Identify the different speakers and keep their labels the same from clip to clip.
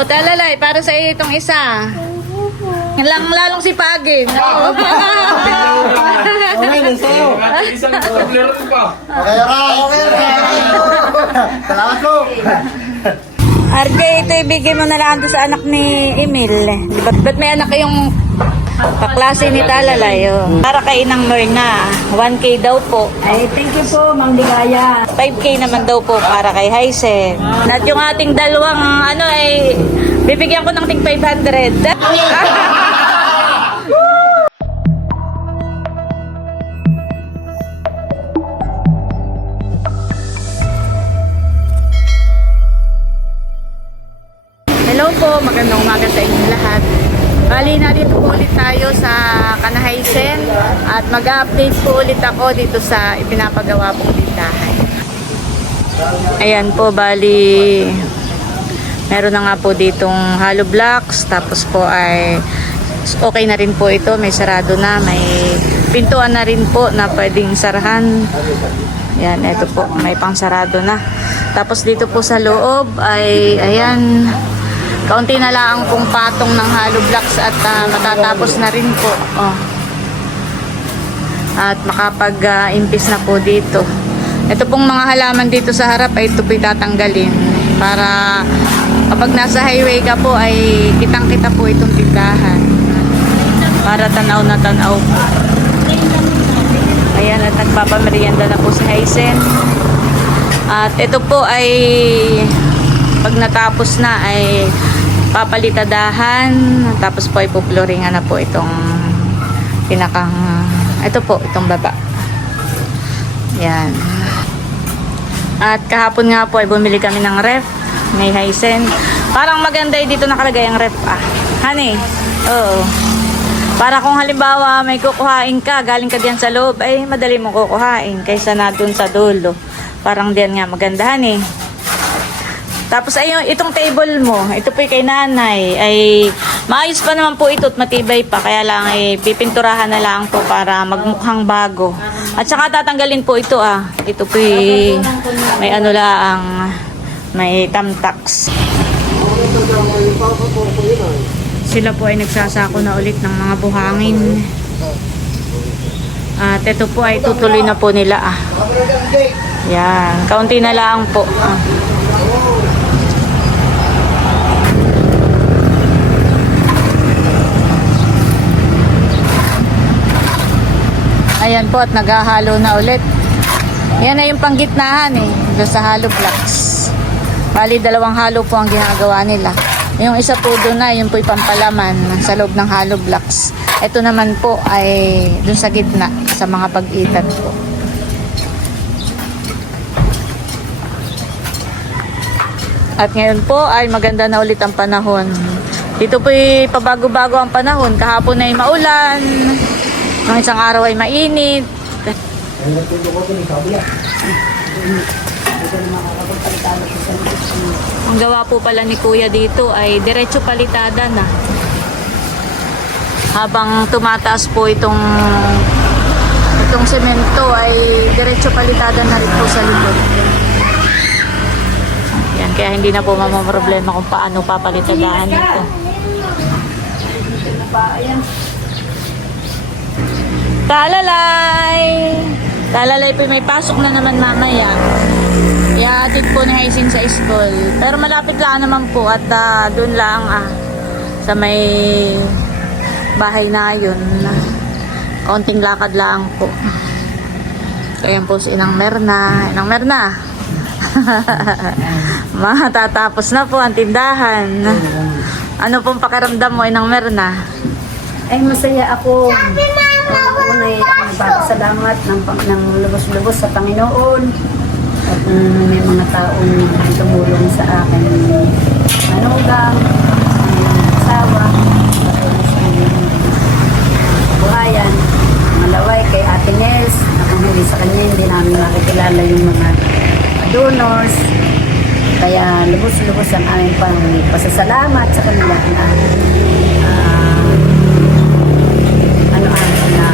Speaker 1: O, talalay, para sa iyo itong isa. Lang, lalong si Pagin.
Speaker 2: Okay, sa'yo.
Speaker 3: Isang tablero pa.
Speaker 2: Okay, right. Okay, Salamat po.
Speaker 1: RJ, ito ibigay mo na lang sa anak ni Emil. Di ba, ba't may anak yung kaklase ni Talalay? Oh. Para kay Inang Myrna. 1K daw po.
Speaker 4: Ay, thank you po, Ma'am Ligaya.
Speaker 1: 5K naman daw po para kay Hysen. At yung ating dalawang ano ay bibigyan ko ng ting 500. Bali na dito po ulit tayo sa Kanahaysen at mag-update po ulit ako dito sa ipinapagawa pong tindahan. Ayan po, bali meron na nga po ditong hollow blocks tapos po ay okay na rin po ito, may sarado na, may pintuan na rin po na pwedeng sarahan. Yan, ito po, may pang sarado na. Tapos dito po sa loob ay, ayan, kaunti na lang pong patong ng hollow blocks at ah, matatapos na rin po. Oh. At makapag-impis na po dito. Ito pong mga halaman dito sa harap ay ito po tatanggalin para kapag nasa highway ka po ay kitang-kita po itong tindahan. Para tanaw na tanaw po. Ayan, at nagpapamerienda na po si Hysen. At ito po ay pag natapos na ay papalitadahan tapos po ay puploringan na po itong pinakang ito po, itong baba. Yan. At kahapon nga po ay bumili kami ng ref may Hysen. Parang maganda eh, dito nakalagay ang ref ah. Honey, oo. Para kung halimbawa may kukuhain ka, galing ka diyan sa loob, ay madali mo kukuhain kaysa na dun sa dulo. Parang diyan nga magandahan eh. Tapos ay yung itong table mo, ito po kay nanay, ay maayos pa naman po ito at matibay pa. Kaya lang ay pipinturahan na lang po para magmukhang bago. At saka tatanggalin po ito ah. Ito po may ano lang, may tamtax. Sila po ay nagsasako na ulit ng mga buhangin. At ito po ay tutuloy na po nila ah. Yan, kaunti na lang po. Ah. Ayan po at naghahalo na ulit. Yan na yung panggitnahan eh, doon sa hollow blocks. Bali, dalawang halo po ang ginagawa nila. Yung isa po doon na, yun po yung pampalaman sa loob ng hollow blocks. Ito naman po ay doon sa gitna, sa mga pag-itan po. At ngayon po ay maganda na ulit ang panahon. Dito po ay pabago-bago ang panahon. Kahapon ay maulan. Nung isang araw ay mainit. Ang gawa po pala ni Kuya dito ay diretso palitada na. Habang tumataas po itong itong semento ay diretso palitada na rin po sa likod. Yan, kaya hindi na po problema kung paano papalitadaan ito. Talalay! Talalay po may pasok na naman mamaya. Ihatid po ni Haisin sa school. Pero malapit lang naman po at ah, doon lang ah, sa may bahay na yun. Kaunting lakad lang po. Kaya po si Inang Merna. Inang Merna. Matatapos na po ang tindahan. Ano pong pakiramdam mo, Inang Merna?
Speaker 4: Ay, masaya ako. Una ay ako nagpapasalamat ng, ng lubos-lubos sa Panginoon. At mm, may mga taong tumulong sa akin. Manugang, ang asawa, buhayan. Malaway kay Ate Nels. Kung hindi sa kanya, hindi namin makikilala yung mga donors. Kaya lubos-lubos ang aming pang pasasalamat sa kanila na ah, ano ah, na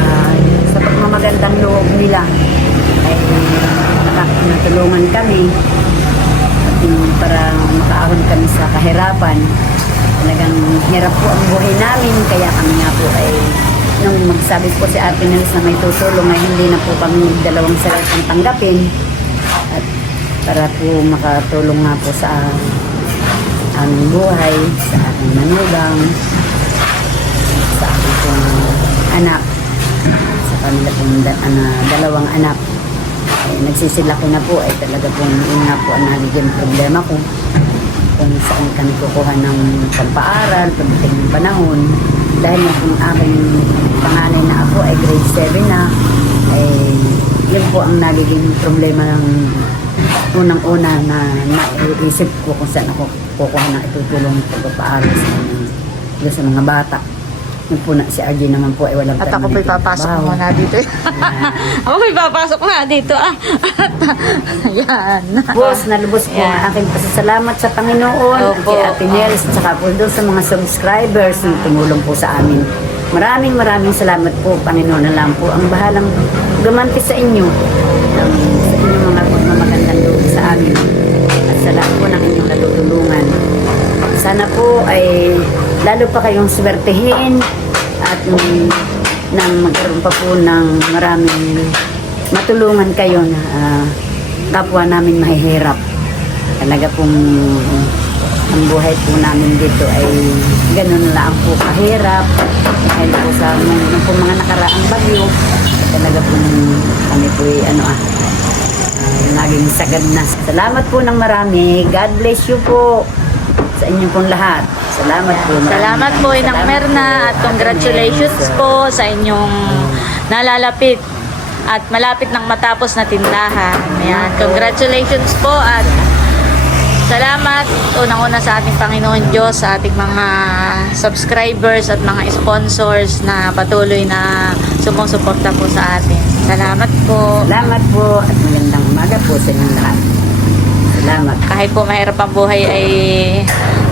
Speaker 4: sa pagmamagandang loob nila. Ay natulungan kami. Para makaahon kami sa kahirapan. Talagang hirap po ang buhay namin, kaya kami nga po ay nung magsabi po si Ate Nels na may tutulong ay hindi na po kami dalawang salitang tanggapin. At para po makatulong nga po sa aming buhay, sa aking manugang, sa aking anak, kanila pong da- ana- dalawang anak. Ay, nagsisila ko na po ay talaga pong yun nga po ang nagiging problema ko kung saan kami kukuha ng pampaaral pagdating ng panahon dahil yung aking panganay na ako ay grade 7 na ay yun po ang nagiging problema ng unang-una na naiisip ko kung saan ako kukuha ng itutulong pagpapaaral sa, mga- sa mga bata. Yun po na, si RJ naman po ay walang
Speaker 1: At ako po'y papasok
Speaker 4: trabaho.
Speaker 1: muna dito. ako po'y papasok nga dito. Ah. Ayan.
Speaker 4: Lubos na lubos po ang aking pasasalamat sa Panginoon
Speaker 1: Opo.
Speaker 4: kay Ate Nels at saka po doon sa mga subscribers na tumulong po sa amin. Maraming maraming salamat po Panginoon na lang po ang bahalang gumanti sa inyo ng, sa inyong mga magandang loob sa amin at sa lahat po ng inyong natutulungan. Sana po ay lalo pa kayong swertehin at um, nang magkaroon pa po ng maraming matulungan kayo na ah, kapwa namin mahihirap. Talaga pong ang buhay po namin dito ay ganun lang po kahirap. Dahil po sa nung po mga nakaraang bagyo, talaga pong kami po ay ano ah, ah, naging sagad na. Salamat po ng marami. God bless you po sa inyong pong lahat. Salamat po. marami.
Speaker 1: Salamat po, Inang
Speaker 4: Salamat
Speaker 1: Merna,
Speaker 4: po.
Speaker 1: at congratulations po sa inyong nalalapit at malapit ng matapos na tindahan. Ayan, congratulations po at salamat unang-una sa ating Panginoon Diyos, sa ating mga subscribers at mga sponsors na patuloy na sumusuporta po sa atin. Salamat po.
Speaker 4: Salamat po at magandang umaga po sa inyong lahat. Salamat.
Speaker 1: Kahit po mahirap ang buhay ay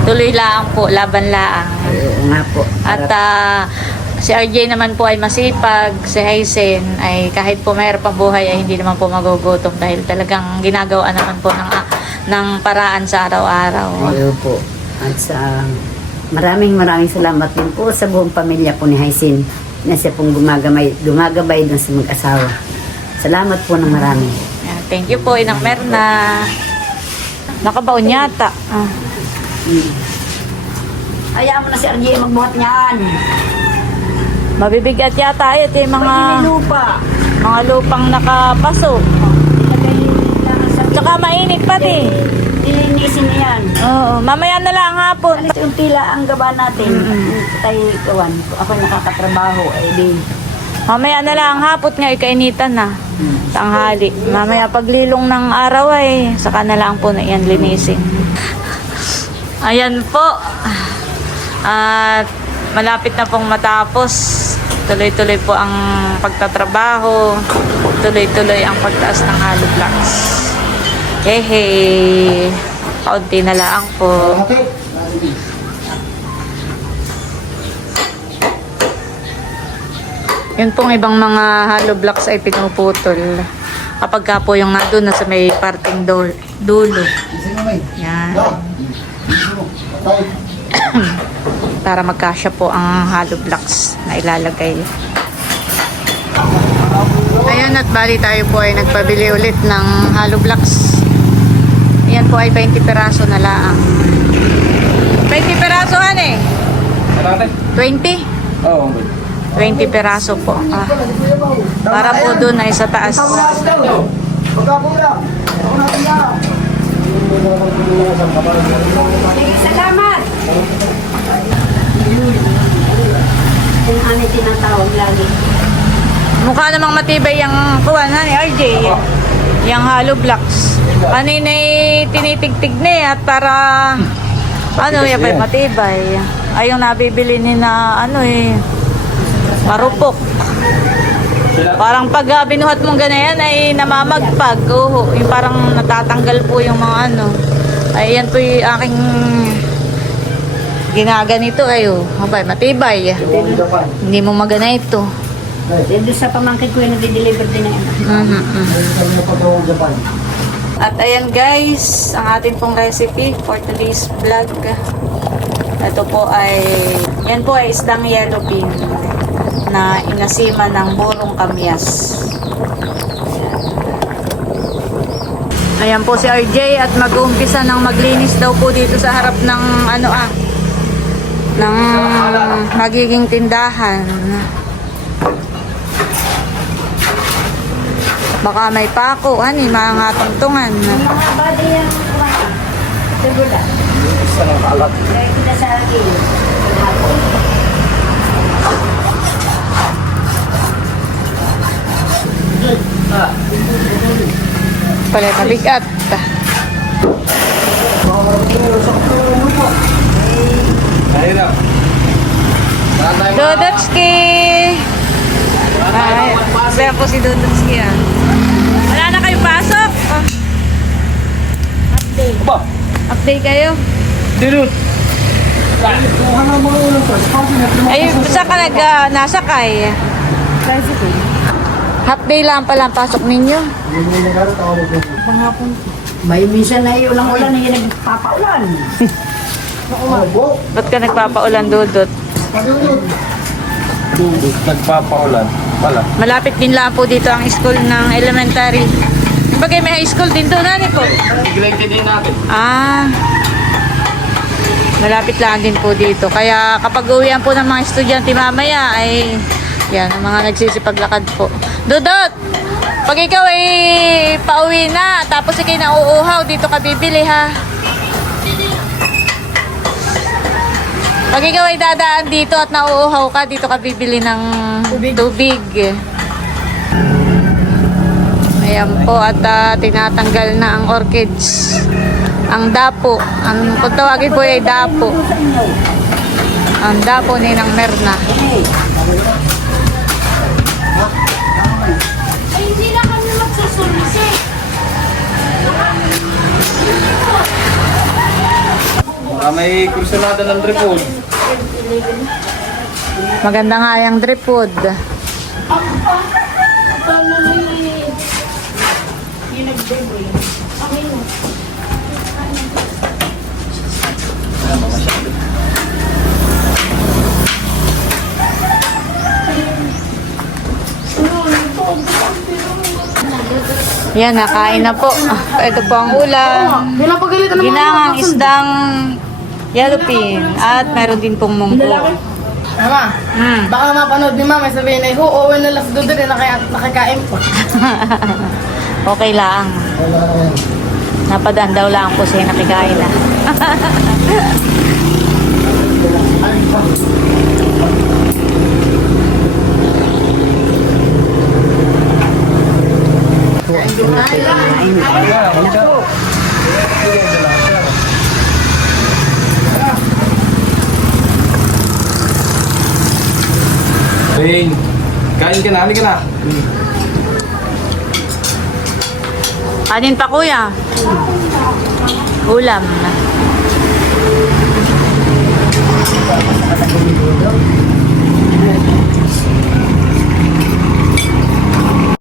Speaker 1: tuloy lang po, laban laang.
Speaker 4: Oo nga po.
Speaker 1: At ah, si RJ naman po ay masipag, si Haisen ay kahit po mahirap ang buhay ay hindi naman po magugutom dahil talagang ginagawa naman po ng, ah, ng paraan sa araw-araw.
Speaker 4: Ayaw po. At sa maraming maraming salamat din po sa buong pamilya po ni Haisin na siya pong gumagabay, gumagabay dun sa mag-asawa. Salamat po ng marami.
Speaker 1: Thank you po, Inang Merna. Nakabaon yata. Ah.
Speaker 4: Mm. Hayaan mo na si RJ magbuhat niyan.
Speaker 1: Mabibigat yata ito yung mga,
Speaker 4: may lupa.
Speaker 1: mga lupang
Speaker 4: sa
Speaker 1: Tsaka mainit pati.
Speaker 4: Ilinisin niya yan.
Speaker 1: Oo, mamaya na lang hapon.
Speaker 4: Ito yung tila ang gaba natin. Tayo kawan. Ako nakakatrabaho. Eh di.
Speaker 1: Mamaya na lang hapot nga ikainitan na. Tanghali. Mamaya paglilong ng araw ay saka na lang po na yan linisin. Ayan po. At malapit na pong matapos. Tuloy-tuloy po ang pagtatrabaho. Tuloy-tuloy ang pagtaas ng hollow blocks. Hehe. Kaunti na lang po. Yun pong ibang mga hollow blocks ay pinuputol. Kapag ka po yung nandun na sa may parting dulo. Yan. Para magkasya po ang hollow blocks na ilalagay. Ayan at bali tayo po ay nagpabili ulit ng hollow blocks. Ayan po ay 20 peraso na lang. 20 peraso han eh.
Speaker 3: Ano natin?
Speaker 1: 20?
Speaker 3: Oo.
Speaker 1: 20 peraso po. Ah, para po doon ay sa taas.
Speaker 2: Pagkakula. Ako
Speaker 4: Salamat! Kung ano tinatawag lagi.
Speaker 1: Mukha namang matibay yung kuwan ni RJ. Yung hollow blocks. Kanina ay tinitigtig na eh at para ano yan pa matibay. Ay yung nabibili ni na ano eh marupok. Parang pag ah, binuhat mong ganayan ay namamagpag. Oo, yung parang natatanggal po yung mga ano. Ay yan po yung aking ginaganito ay oh. Abay, matibay. Hindi mo magana ito.
Speaker 4: Doon sa pamangkin ko yung nag-deliver din na.
Speaker 1: Mhm, mhm.
Speaker 2: Japan.
Speaker 1: At ayan guys, ang ating pong recipe for today's vlog. Ito po ay, yan po ay isdang yellow bean na inasima ng burong kamyas. Ayan po si RJ at mag-uumpisa ng maglinis daw po dito sa harap ng ano ah, ng magiging tindahan. Baka may pako, ani, mga tungtungan.
Speaker 4: Mga body yung kumain. Tugula. Kaya kita sa akin.
Speaker 3: Tatay mo.
Speaker 1: Dodotski! Ay, saya po si Dodotski ah. Wala na kayo pasok. Oh,
Speaker 3: Ba?
Speaker 1: update kayo.
Speaker 3: Dirut.
Speaker 1: Ay, saan ka nag, uh, nasakay? Half day lang pala ang pasok ninyo.
Speaker 4: May minsan na ulang-ulan na yung nagpapaulan.
Speaker 1: Ba't ka nagpapaulan, Dodot?
Speaker 3: Dudut. Nagpapaulan. Pala.
Speaker 1: Malapit din lang po dito ang school ng elementary. Bagay may high school din doon, ano po?
Speaker 3: Neglected din natin.
Speaker 1: Ah, malapit lang din po dito. Kaya kapag uwian po ng mga estudyante mamaya ay yan, ang mga nagsisipaglakad po. Dudot! Pag ikaw ay pauwi na, tapos ikay nauuhaw, dito ka bibili ha. Pag ikaw ay dadaan dito at nauuhaw ka, dito ka bibili ng tubig. Ayan po at ah, tinatanggal na ang orchids. Ang dapo. Ang kung tawagin po ay dapo. Ang dapo ni ng Merna.
Speaker 3: Ah, may kursunada ng tripod.
Speaker 1: Maganda nga yung drip food. Yan, nakain na po. Ito po ang ulam. Ginangang isdang yellowpin. At meron din pong munggo.
Speaker 2: Mama,
Speaker 1: Hmm.
Speaker 2: baka mapanood ni Mama sabihin ay, ho, Owen na last doon din, nakaya, nakakain po.
Speaker 1: Okay lang. Napadaan daw lang po siya nakikain na.
Speaker 3: Ayun. Kain ka na. Halika na.
Speaker 1: Kanin pa kuya. Ulam.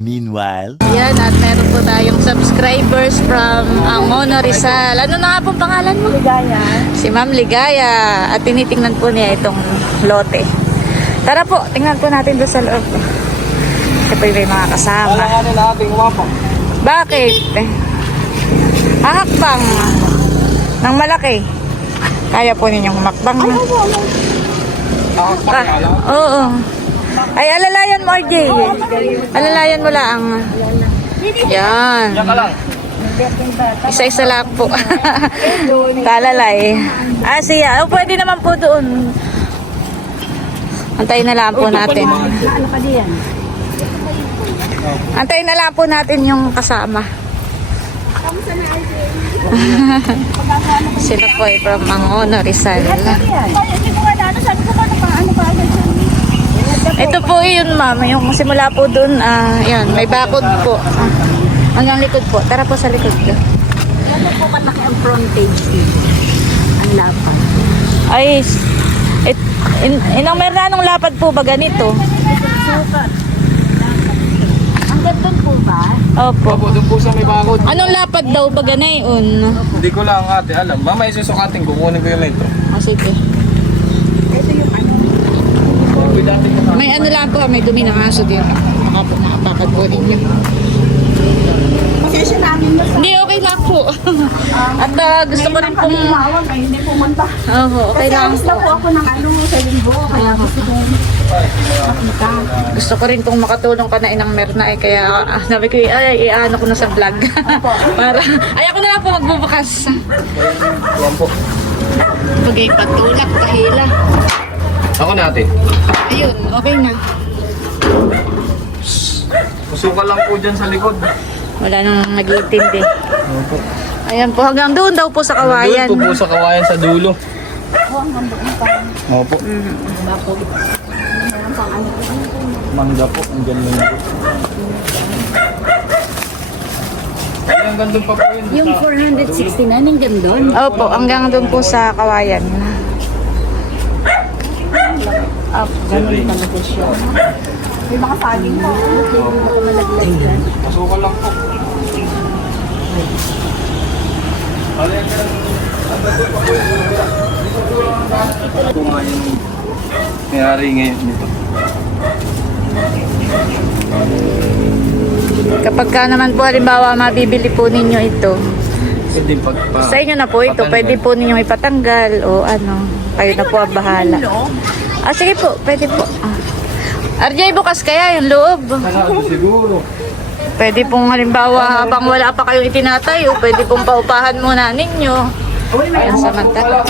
Speaker 5: Meanwhile.
Speaker 1: Yan, at meron po tayong subscribers from Angono Rizal. Ano na nga pong pangalan mo?
Speaker 4: Ligaya.
Speaker 1: Si Ma'am Ligaya. At tinitingnan po niya itong lote. Tara po, tingnan po natin doon sa loob. Ito po yung mga kasama.
Speaker 3: Alanganin natin umapang.
Speaker 1: Bakit? Ahakbang ng malaki. Kaya po ninyong makbang.
Speaker 3: Ah,
Speaker 1: Ah,
Speaker 3: pakala.
Speaker 1: oo. Ay, alalayan mo, RJ. Alalayan mo lang. Yan.
Speaker 3: Yan ka lang.
Speaker 1: Isa-isa lang po. Talalay. Ah, siya. Oh, pwede naman po doon. Antayin na lang po natin.
Speaker 4: Ano?
Speaker 1: Antayin na lang po natin yung kasama. Sila po ay from Mangono, Rizal.
Speaker 6: Ko ano, ko siya?
Speaker 1: Ito po yun, ma'am. Yung simula po doon, ah, yan, may bakod po. Ah, hanggang likod po. Tara po sa likod.
Speaker 4: Ano po malaki ang frontage dito? Ang lapad.
Speaker 1: Ay, in, inang meron na nung lapad po ba ganito?
Speaker 4: Sukat. Ang ganda Doon po ba?
Speaker 1: Opo.
Speaker 3: Opo, doon po sa may bakod.
Speaker 1: Anong lapad daw ba ganayon?
Speaker 3: Hindi ko lang ate alam. Mamaya susukatin, kukunin ko yung metro.
Speaker 1: O sige. May ano lang po, may dumi ng aso din. Baka po makapakad po ninyo.
Speaker 6: Pasensya namin na sa
Speaker 1: Hindi, lang po. At ah, gusto ko rin pong...
Speaker 6: tumawag ay hindi pumunta.
Speaker 1: Oo, okay
Speaker 6: Kasi
Speaker 1: lang
Speaker 6: alis
Speaker 1: po.
Speaker 6: na po ako ng ano sa linggo. Kaya gusto ko makita.
Speaker 1: Gusto ko rin pong makatulong ka na inang Merna eh. Kaya ah, sabi ko, ay, iano ko na sa vlog. Para, ay ako na lang po magbubukas.
Speaker 3: Yan po.
Speaker 1: Bagay patulak, kahila.
Speaker 3: Ako na ate.
Speaker 1: Ayun, okay na.
Speaker 3: Pusukan lang po dyan sa likod.
Speaker 1: Wala nang nag-iintindi.
Speaker 3: Opo.
Speaker 1: Ayan po, hanggang doon daw po sa kawayan.
Speaker 3: Doon po po sa kawayan sa dulo. Opo. Mangga po, andyan lang po. Ay, hanggang doon pa po yun.
Speaker 4: Yung 469, hanggang doon.
Speaker 1: Opo, hanggang doon po sa kawayan.
Speaker 4: Up, ganun talaga siya.
Speaker 6: May mga saging po.
Speaker 3: Pusukan lang po. Ito nga yung nangyari ngayon nito.
Speaker 1: Kapag ka naman po, halimbawa, mabibili po ninyo ito.
Speaker 3: Hindi pag pa...
Speaker 1: Sa inyo na po ito, pwede po ninyong ipatanggal o ano. Kayo na po ang bahala. Ah, sige po, pwede po. Ah. RJ, bukas kaya yung loob.
Speaker 3: Siguro.
Speaker 1: Pwede pong halimbawa habang wala pa kayong itinatayo, pwede pong paupahan muna ninyo. Ayun, samantala.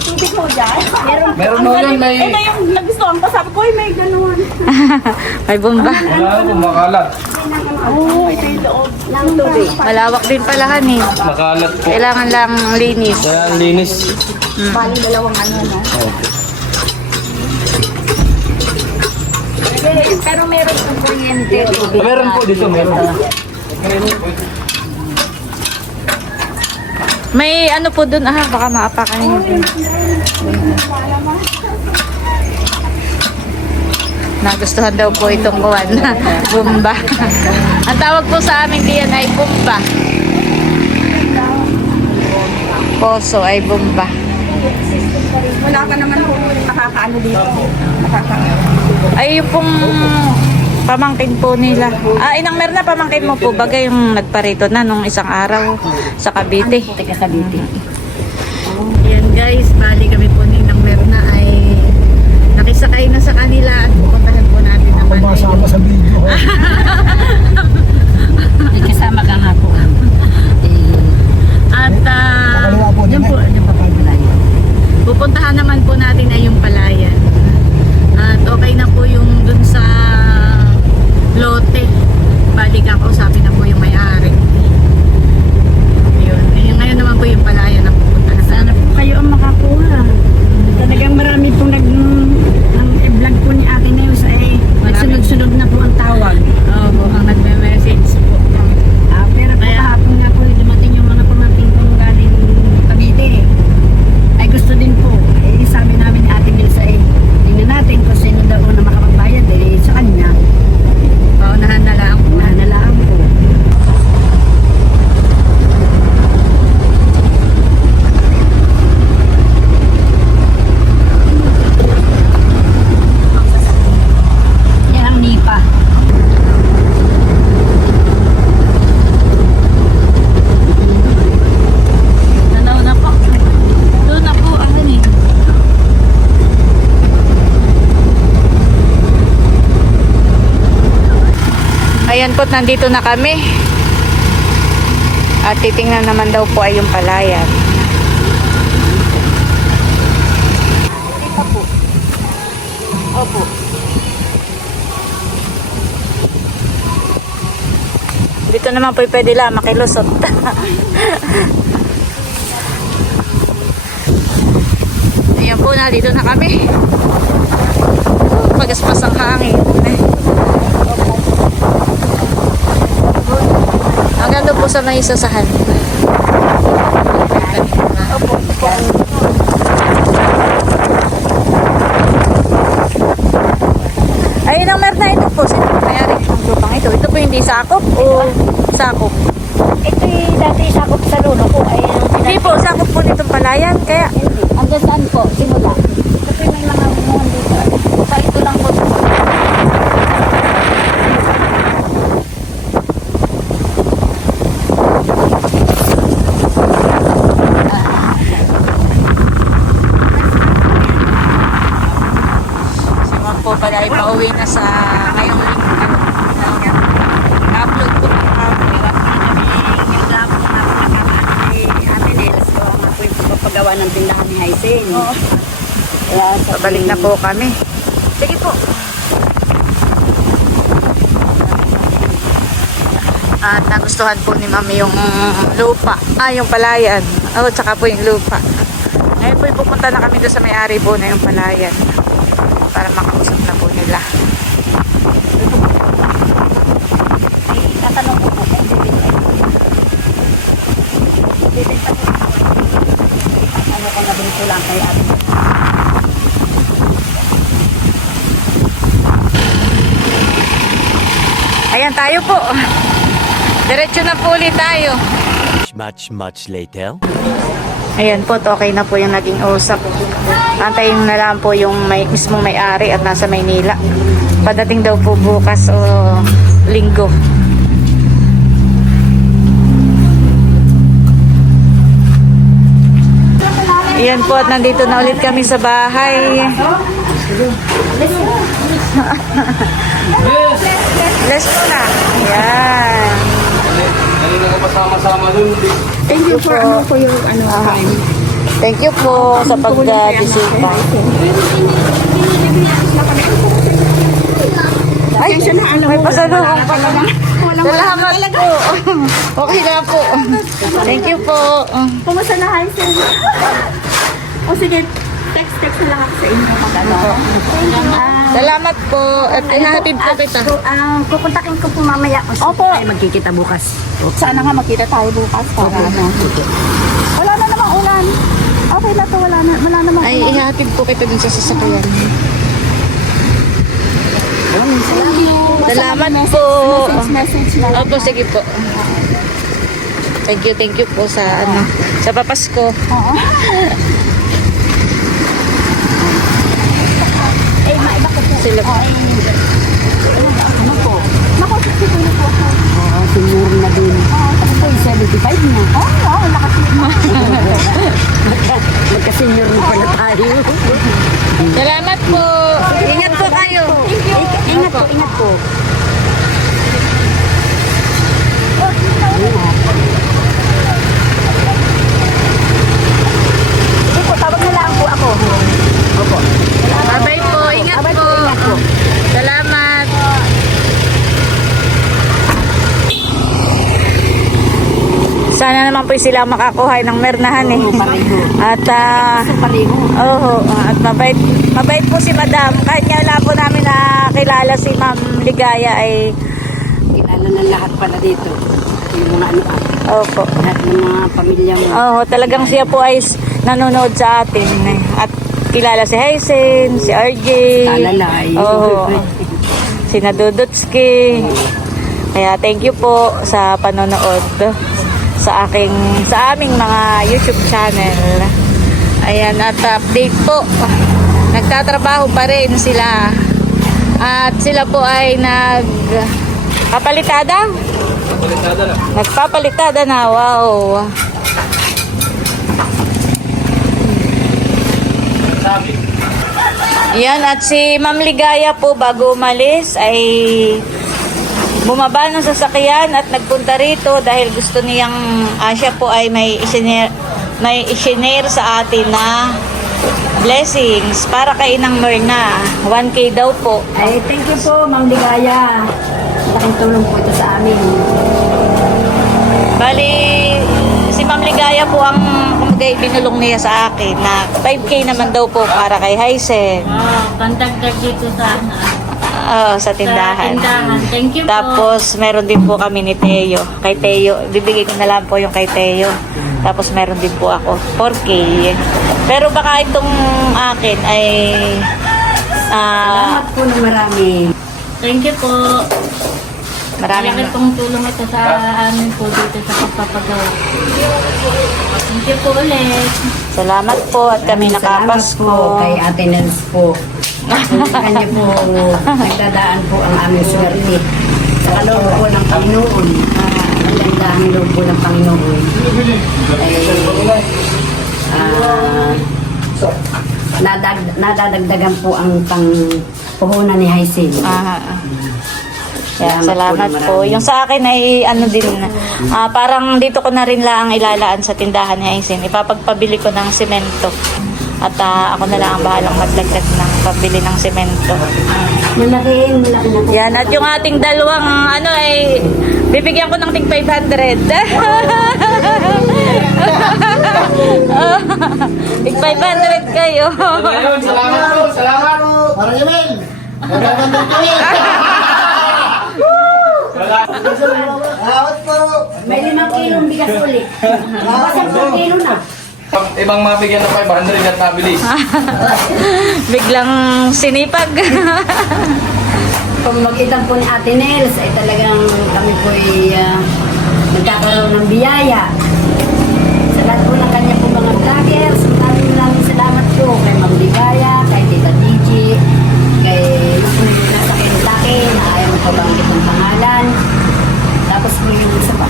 Speaker 6: Tubig mo dyan. Meron.
Speaker 3: Meron mo yun, may...
Speaker 6: Ito yung nagustuhan ko. Sabi ko, ay may ganun.
Speaker 1: May bomba.
Speaker 3: Wala po, makalat.
Speaker 6: Oo, ito yung loob.
Speaker 4: Ng tubig.
Speaker 1: Malawak din palahan eh.
Speaker 3: Makalat po.
Speaker 1: Kailangan lang linis.
Speaker 3: Kaya ang linis.
Speaker 6: Bali dalawang ano, no?
Speaker 4: Pero meron ng kuryente.
Speaker 3: Ah, Meron po dito, meron.
Speaker 1: May ano po dun, ah, baka maapakan niyo. Nagustuhan daw po itong kuwan na bumba. Ang tawag po sa amin diyan ay bumba. Poso ay bumba.
Speaker 6: Wala ka naman po nakakaano dito. Nakakaano.
Speaker 1: Ay yung pong pamangkin po nila. Ah, inang Merna, pamangkin mo po bagay yung nagparito na nung isang araw sa Cavite.
Speaker 4: Teka sa biti.
Speaker 1: Yan guys, bali kami po ni Nang Merna ay nakisakay na sa kanila at pupuntahan po natin naman. Masama sa
Speaker 4: Kasama ka nga po. Eh,
Speaker 1: At ah,
Speaker 4: yan po, pa pagmulayan.
Speaker 1: pupuntahan naman po natin ay yung palayan. At okay na po yung dun sa lote. Bali kakausapin na po yung may-ari. Yun. Yung ngayon naman po yung palayan ang pupuntahan
Speaker 4: Sana po kayo ang makakuha. Talagang marami pong nag... Ang vlog po ni ate na yun sa eh, nagsunod-sunod na po ang tawag.
Speaker 1: Oo, ang nagme-message po.
Speaker 4: Ah, pero po
Speaker 1: Kaya-
Speaker 4: kahapon nga po dumating yung mga pamangkin kong galing Cavite. Ay gusto din po. Eh sabi namin ni ate Milsa eh, tingnan natin kung sino daw na makapagbayad eh sa kanya.
Speaker 1: Paunahan na lang po.
Speaker 4: Nanalaan po. Yan ang nipa.
Speaker 1: Nanaw na po. Doon na po, ano eh. Ayan po, nandito na kami. At titingnan naman daw po ay yung palayan. Opo. Dito naman po pwede lang makilusot. Ayan po na, dito na kami. Pagaspas ang hangin. Hanggang doon po sa may isasahan. Ayun ang merna ito po. Sino po mayari? sakop o sakop?
Speaker 4: Ito yung dati sakop sa luno ko ay
Speaker 1: Hindi po, sakop po nitong palayan. Kaya,
Speaker 4: Hanggang saan po? Simula. Kasi may mga muhon dito. Sa ito lang po.
Speaker 1: si Ma'am po pala ay pauwi na sa ngayong linggo. Upload po ng
Speaker 4: Pagpagawa ng tindahan ni Haisen. Oo.
Speaker 1: Babalik na po kami. Sige po. At nagustuhan po ni Mami yung lupa. Ah, yung palayan. Oh, tsaka po yung lupa. Ngayon po pupunta na kami doon sa may-ari po na yung palayan. Para makausap na po nila.
Speaker 4: Tatanong ko po kung bibili ay. Bibili pa po. Ano ko nabili ko lang kay ate.
Speaker 1: Ayan tayo po. Diretso na po ulit tayo.
Speaker 5: Much, much later.
Speaker 1: Ayan po, okay na po yung naging usap. Antayin na lang po yung may, mismong may-ari at nasa Maynila. Padating daw po bukas o linggo. Ayan po at nandito na ulit kami sa bahay. Bless po na. Ayan.
Speaker 3: Kanina ka pasama-sama dun.
Speaker 1: Thank you for ano po yung ano time. Thank you po sa pagdadisita. Ay, may pasalubong pa naman. Salamat po. Okay na po. Thank you po.
Speaker 6: Kumusta na, Haisen? o sige, na lang ako sa inyo pag ano.
Speaker 1: Salamat po. At ihahatid po kita.
Speaker 4: So, ang kukontakin ko po mamaya kung
Speaker 6: Opo.
Speaker 4: tayo magkikita bukas.
Speaker 6: Sana nga magkita tayo bukas para ano. Wala na namang ulan. Okay na to, wala na, wala namang
Speaker 1: Ay,
Speaker 6: ulan.
Speaker 1: ihahatid po kita dun sa sasakyan. Salamat po.
Speaker 6: Message, message na lang.
Speaker 1: Opo, sige po. Thank you, thank you po sa ano, sa papasko.
Speaker 6: Oo. eh, maiba ko po.
Speaker 1: Sila po.
Speaker 6: Ano po? Naku, 60 na po ako.
Speaker 4: Oo, senior na din. Ako po, 75 na.
Speaker 6: Oh, wow, lakas mo.
Speaker 4: Magka-senior na pala tayo.
Speaker 1: Salamat po. Ingat po kayo.
Speaker 4: Ingat po, ingat po.
Speaker 6: Sige po, tawag na lang po ako.
Speaker 1: Bye-bye po. Ingat po. Salamat. Sana naman po sila makakuha ng mernahan eh. At
Speaker 4: Pareho.
Speaker 1: Oo, at mabait, mabait po si Madam. Kahit nga wala po namin nakilala si Ma'am Ligaya ay
Speaker 4: Kilala ng lahat pala dito. Yung mga ano,
Speaker 1: opo.
Speaker 4: lahat ng mga pamilya mo.
Speaker 1: Oo, talagang siya po ay nanonood sa atin. eh. At kilala si Haisen, si RJ.
Speaker 4: Talalay.
Speaker 1: Oo. si Nadudutski. Kaya thank you po sa panonood sa aking sa aming mga YouTube channel. Ayan at update po. Nagtatrabaho pa rin sila. At sila po ay nag papalitada?
Speaker 3: Balitada na.
Speaker 1: Nagpapalitada na. Wow. Yan, at si Ma'am Ligaya po bago umalis ay bumaba ng sasakyan at nagpunta rito dahil gusto niyang ah, siya po ay may isinare, may isinare sa atin na blessings para kay Inang Myrna. 1K daw po.
Speaker 4: Ay, thank you po, Ma'am Ligaya. Laking tulong po ito sa amin.
Speaker 1: Bali, si Ma'am Ligaya po ang kumagay binulong niya sa akin na 5K naman daw po para kay Hysen.
Speaker 6: Ah, pantagdag dito sa
Speaker 1: Oo, sa tindahan.
Speaker 6: tindahan. Thank you po.
Speaker 1: Tapos, meron din po kami ni Teo. Kay Teo, bibigay ko na lang po yung kay Teo. Tapos, meron din po ako. 4K. Pero baka itong akin ay... ah
Speaker 4: Salamat po ng marami.
Speaker 6: Thank you po.
Speaker 1: Maraming
Speaker 7: Malaki pong tulong ito sa amin po dito sa pagpapagawa. Thank you po ulit.
Speaker 1: salamat po at kami
Speaker 4: Salamat
Speaker 1: nakapasko.
Speaker 4: po kay Ate Nels po. Kanya po nagdadaan po ang aming swerte. Sa kaloob po ng Panginoon. Ang ang loob po ng Panginoon. Ay, ah, nadag, nadadagdagan po ang pang puhunan ni Haisin.
Speaker 1: Ah, ah. Yeah,
Speaker 4: Salamat
Speaker 1: salamat
Speaker 4: po.
Speaker 1: Yung sa akin ay ano din, ah, parang dito ko na rin lang ilalaan sa tindahan ni Aisin. Ipapagpabili ko ng semento. At ah, ako na lang ang bahalang maglagdag ng pabili ng semento.
Speaker 4: Malaki, malaki na.
Speaker 1: Yan, at yung ating dalawang ano ay bibigyan ko ng tig 500. tig 500 kayo.
Speaker 3: Salamat po, salamat.
Speaker 2: Para Jamel! Nagagandang kami! Salamat po!
Speaker 4: May limang kilong bigas ulit. Basang po kilo na.
Speaker 3: Ibang mabigyan ng 500 at nabili.
Speaker 1: Biglang sinipag.
Speaker 4: Kung magitan po ni Ate Nels, ay talagang kami po ay ah, nagkakaroon ng biyaya. Sa lahat po ng kanya po mga vloggers, maraming maraming salamat po kay Ma'am Ligaya, kay Tita Gigi, kay yung nasa Kentucky na ayaw magpabanggit ng pangalan. Tapos po yung isa pa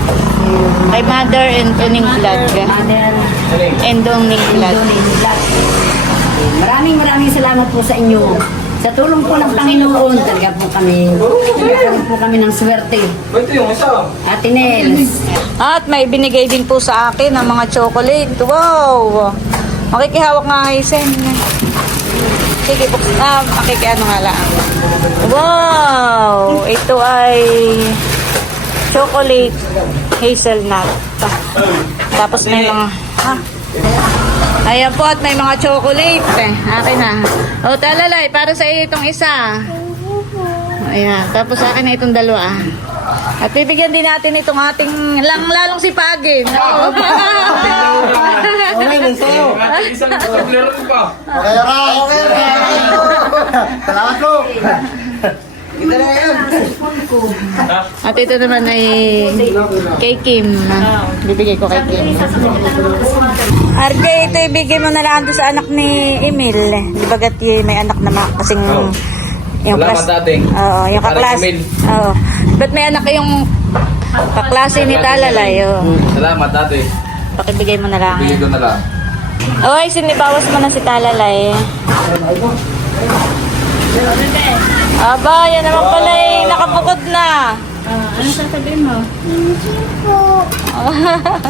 Speaker 1: Kay Mother and Tuning Vlog.
Speaker 4: Mother
Speaker 1: Endong Ning Vlog.
Speaker 4: Maraming maraming salamat po sa inyo. Sa tulong po ng Panginoon, talaga po kami, nagkaroon po kami ng swerte. Ate Nels,
Speaker 1: At may binigay din po sa akin ng mga chocolate. Wow! Makikihawak nga Hazen. Sige, buks. Ah, makikiano nga lang. Wow! Ito ay chocolate hazelnut. Tapos may mga... Ha? Ayan po at may mga chocolate. Eh, akin na. O, talalay, para sa iyo itong isa. Ayan, tapos sa akin na itong dalawa. At bibigyan din natin itong ating lang lalong sipagin.
Speaker 2: Okay, din sa'yo!
Speaker 3: Isang tableron pa.
Speaker 2: Okay, alright! Okay, Salamat po! Kita na ngayon!
Speaker 1: At ito naman ay kay Kim. Bibigay ko kay Kim. RJ, ito ibigay mo na lang sa anak ni Emil. Di ba gat yun, may anak na ma- kasing... Yung
Speaker 3: Salamat, dating.
Speaker 1: Oo, yung kaklas. Oo. Ba't may anak yung kaklase ni Talalay? Oo.
Speaker 3: Salamat, dati.
Speaker 1: Pakibigay mo na lang.
Speaker 3: Bili ko na lang.
Speaker 1: Okay, sinibawas mo na si Talalay. Aba, yan naman pala eh, nakabukod na.
Speaker 7: ano sasabihin mo?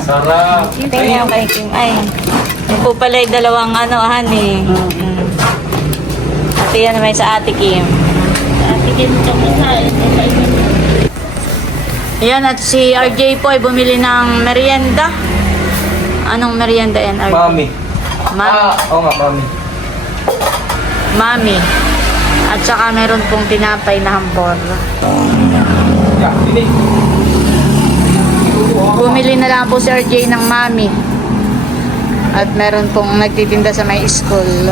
Speaker 3: Sarap.
Speaker 1: Tingnan kay Kim. Ay, po pala yung dalawang ano, honey. Mm. Ate yan naman sa ate Kim.
Speaker 7: Ito pa ito.
Speaker 1: Yan, at si RJ po ay bumili ng merienda. Anong merienda yan, RJ?
Speaker 3: Mami.
Speaker 1: Ma-
Speaker 3: Ah, oo nga, mami.
Speaker 1: Mami. At saka meron pong tinapay na hambor. Bumili na lang po si RJ ng mami. At meron pong nagtitinda sa may school.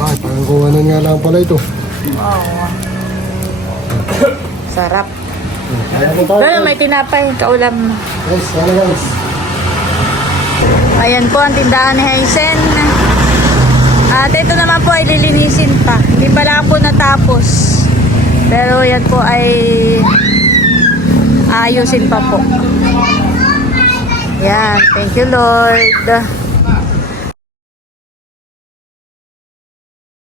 Speaker 2: Ay, parang kuwanan nga lang pala ito.
Speaker 1: Sarap.
Speaker 2: Mo tayo.
Speaker 1: Pero may tinapay, kaulam.
Speaker 2: Guys, guys?
Speaker 1: Ayan po ang tindahan ni Haisen. At ito naman po ay lilinisin pa. Hindi pa lang po natapos. Pero yan po ay ayusin pa po. Yan. Thank you Lord.